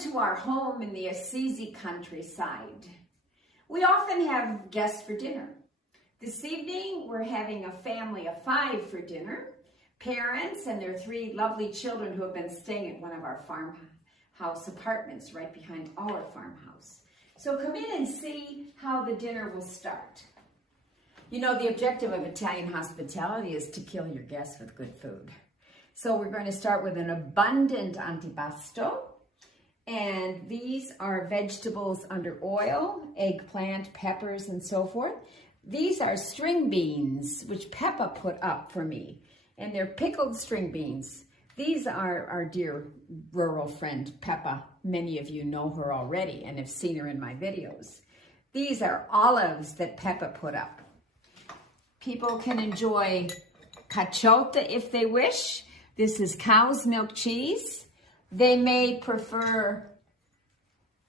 to our home in the Assisi countryside. We often have guests for dinner. This evening, we're having a family of 5 for dinner. Parents and their 3 lovely children who have been staying at one of our farmhouse apartments right behind our farmhouse. So come in and see how the dinner will start. You know, the objective of Italian hospitality is to kill your guests with good food. So we're going to start with an abundant antipasto. And these are vegetables under oil, eggplant, peppers, and so forth. These are string beans, which Peppa put up for me. And they're pickled string beans. These are our dear rural friend, Peppa. Many of you know her already and have seen her in my videos. These are olives that Peppa put up. People can enjoy cacciota if they wish. This is cow's milk cheese. They may prefer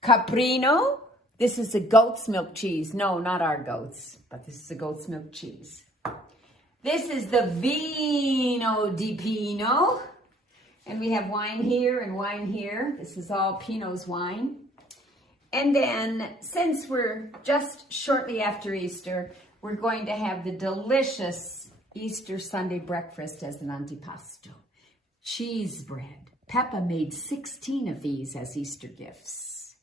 caprino. This is a goat's milk cheese. No, not our goats, but this is a goat's milk cheese. This is the vino di Pino. And we have wine here and wine here. This is all Pinot's wine. And then, since we're just shortly after Easter, we're going to have the delicious Easter Sunday breakfast as an antipasto. Cheese bread. Peppa made 16 of these as Easter gifts.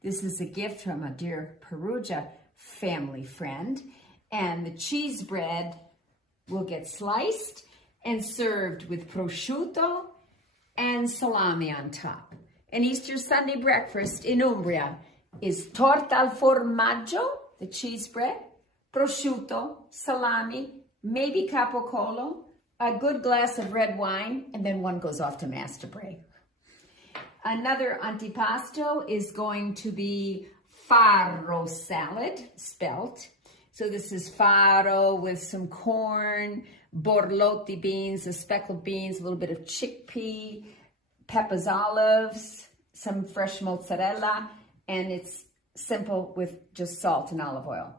This is a gift from a dear Perugia family friend. And the cheese bread will get sliced and served with prosciutto and salami on top. An Easter Sunday breakfast in Umbria is torta al formaggio, the cheese bread, prosciutto, salami, maybe capocollo, a good glass of red wine, and then one goes off to mass to pray. Another antipasto is going to be farro salad, spelt. So this is farro with some corn, borlotti beans, the speckled beans, a little bit of chickpea, Peppa's olives, some fresh mozzarella, and it's simple with just salt and olive oil.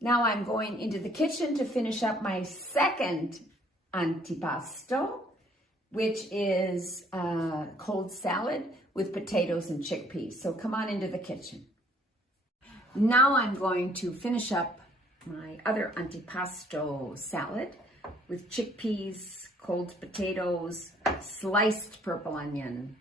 Now I'm going into the kitchen to finish up my second antipasto, which is cold salad with potatoes and chickpeas. So come on into the kitchen. Now I'm going to finish up my other antipasto salad with chickpeas, cold potatoes, sliced purple onion,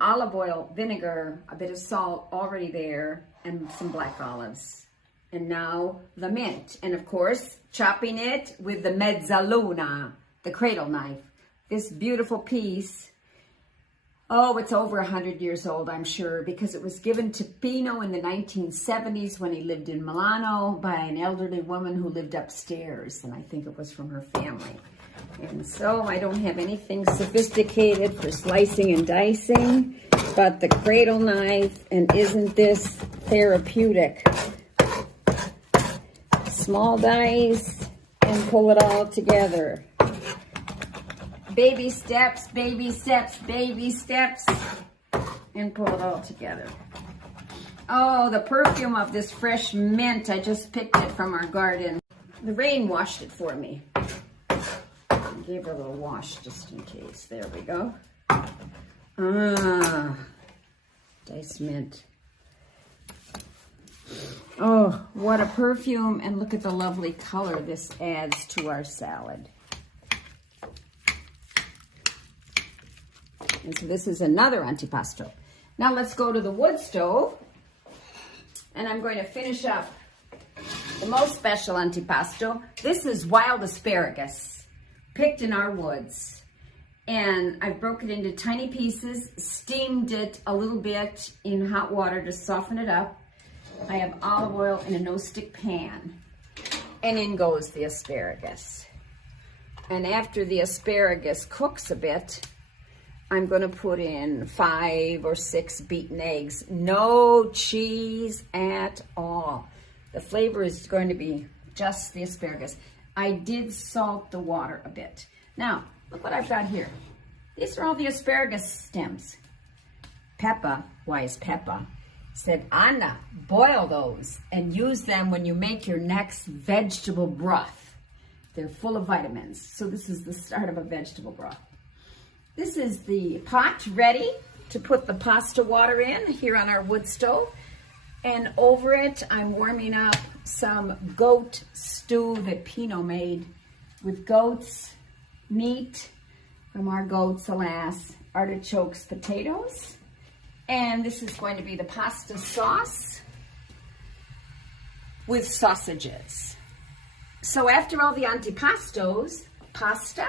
olive oil, vinegar, a bit of salt already there, and some black olives. And now the mint. And of course, chopping it with the mezzaluna, the cradle knife. This beautiful piece, oh, it's over 100 years old, I'm sure, because it was given to Pino in the 1970s when he lived in Milano by an elderly woman who lived upstairs. And I think it was from her family. And so I don't have anything sophisticated for slicing and dicing, but the cradle knife, and isn't this therapeutic? Small dice and pull it all together. Baby steps, baby steps, baby steps, and pull it all together. Oh, the perfume of this fresh mint. I just picked it from our garden. The rain washed it for me. I gave her a little wash just in case. There we go. Diced mint. Oh, what a perfume, and look at the lovely color this adds to our salad. And so this is another antipasto. Now let's go to the wood stove, and I'm going to finish up the most special antipasto. This is wild asparagus, picked in our woods. And I've broken it into tiny pieces, steamed it a little bit in hot water to soften it up. I have olive oil in a no-stick pan, and in goes the asparagus. And after the asparagus cooks a bit, I'm going to put in 5 or 6 beaten eggs. No cheese at all. The flavor is going to be just the asparagus. I did salt the water a bit. Now, look what I've got here. These are all the asparagus stems. Peppa, wise Peppa, said, Anna, boil those and use them when you make your next vegetable broth. They're full of vitamins. So this is the start of a vegetable broth. This is the pot ready to put the pasta water in here on our wood stove. And over it, I'm warming up some goat stew that Pino made with goat's meat from our goats, alas, artichokes, potatoes. And this is going to be the pasta sauce with sausages. So after all the antipastos, pasta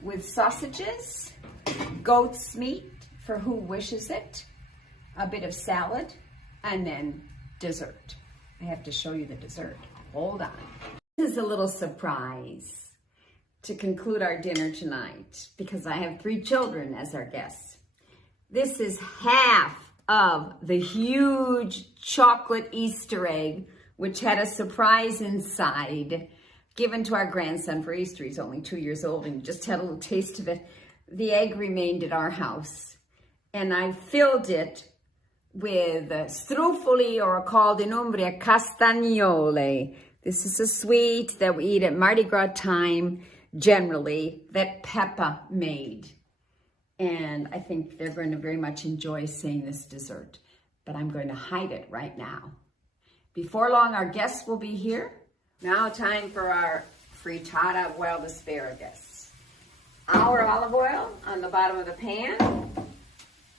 with sausages, goat's meat for who wishes it, a bit of salad, and then dessert. I have to show you the dessert. Hold on. This is a little surprise to conclude our dinner tonight because I have 3 children as our guests. This is half of the huge chocolate Easter egg, which had a surprise inside, given to our grandson for Easter. He's only 2 years old and just had a little taste of it. The egg remained at our house, and I filled it with strufoli, or called in Umbria castagnole. This is a sweet that we eat at Mardi Gras time, generally, that Peppa made. And I think they're going to very much enjoy seeing this dessert, but I'm going to hide it right now. Before long, our guests will be here. Now time for our frittata of wild asparagus. Our olive oil on the bottom of the pan.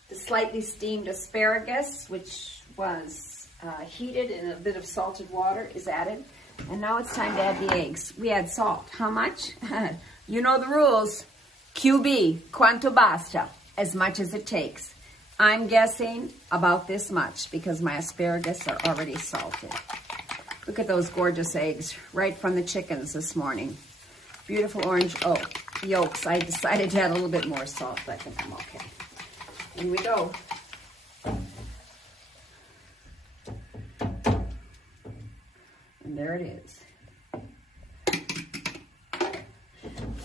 The slightly steamed asparagus, which was heated in a bit of salted water, is added. And now it's time to add the eggs. We add salt. How much? You know the rules. QB, quanto basta, as much as it takes. I'm guessing about this much because my asparagus are already salted. Look at those gorgeous eggs right from the chickens this morning. Beautiful orange yolks. I decided to add a little bit more salt, but I think I'm okay. In we go. And there it is.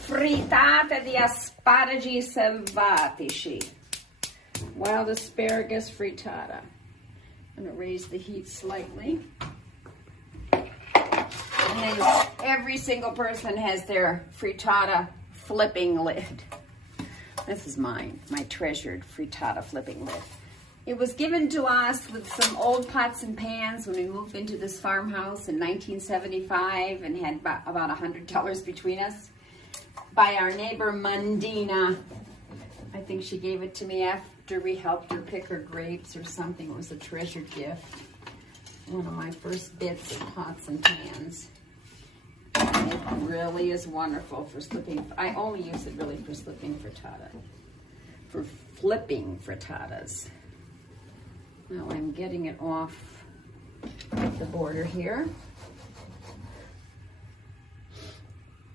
Frittata di asparagi selvatici. Wild asparagus frittata. I'm going to raise the heat slightly. And then every single person has their frittata flipping lid. This is mine, my treasured frittata flipping lid. It was given to us with some old pots and pans when we moved into this farmhouse in 1975 and had about $100 between us by our neighbor Mundina. I think she gave it to me after we helped her pick her grapes or something. It was a treasured gift. One of my first bits of pots and pans. It really is wonderful for slipping. I only use it really for slipping frittata, for flipping frittatas. Now I'm getting it off the border here.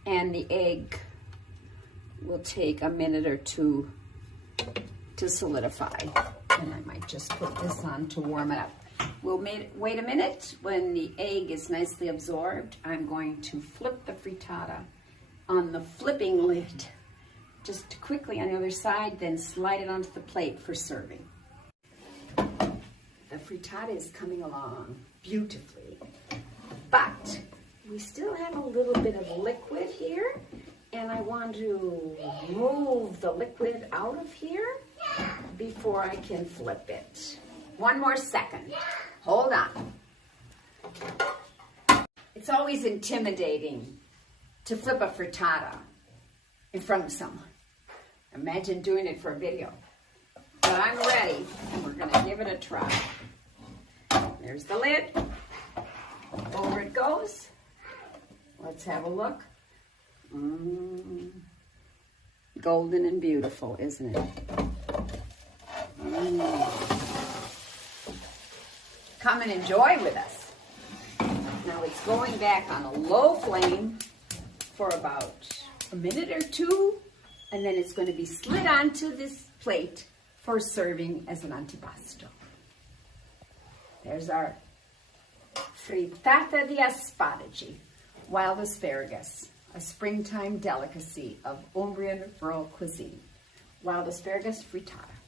And the egg will take a minute or two to solidify. And I might just put this on to warm it up. We'll wait a minute. When the egg is nicely absorbed, I'm going to flip the frittata on the flipping lid just quickly on the other side, then slide it onto the plate for serving. The frittata is coming along beautifully, but we still have a little bit of liquid here, and I want to move the liquid out of here before I can flip it. One more second. Hold on. It's always intimidating to flip a frittata in front of someone. Imagine doing it for a video. But I'm ready, and we're going to give it a try. There's the lid. Over it goes. Let's have a look. Golden and beautiful, isn't it? Come and enjoy with us. Now it's going back on a low flame for about a minute or two, and then it's going to be slid onto this plate for serving as an antipasto. There's our frittata di asparagi, wild asparagus, a springtime delicacy of Umbrian rural cuisine. Wild asparagus frittata.